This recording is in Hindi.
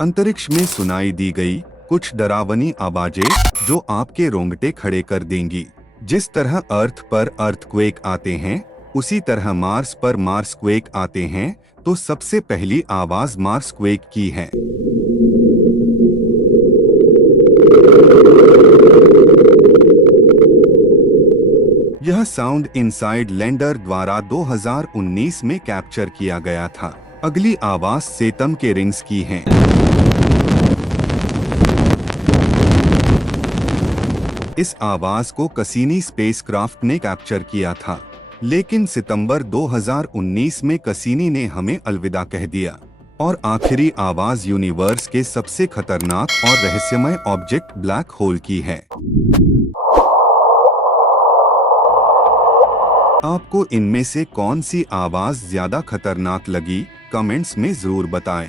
अंतरिक्ष में सुनाई दी गई कुछ डरावनी आवाजें जो आपके रोंगटे खड़े कर देंगी। जिस तरह अर्थ पर अर्थक्वेक आते हैं, उसी तरह मार्स पर मार्सक्वेक आते हैं। तो सबसे पहली आवाज मार्सक्वेक की है। यह साउंड इनसाइड लैंडर द्वारा 2019 में कैप्चर किया गया था। अगली आवाज सेतम के रिंग्स की है। इस आवाज को कसीनी स्पेसक्राफ्ट ने कैप्चर किया था, लेकिन सितंबर 2019 में कसीनी ने हमें अलविदा कह दिया। और आखिरी आवाज यूनिवर्स के सबसे खतरनाक और रहस्यमय ऑब्जेक्ट ब्लैक होल की है। आपको इनमें से कौन सी आवाज ज्यादा खतरनाक लगी, कमेंट्स में जरूर बताएं।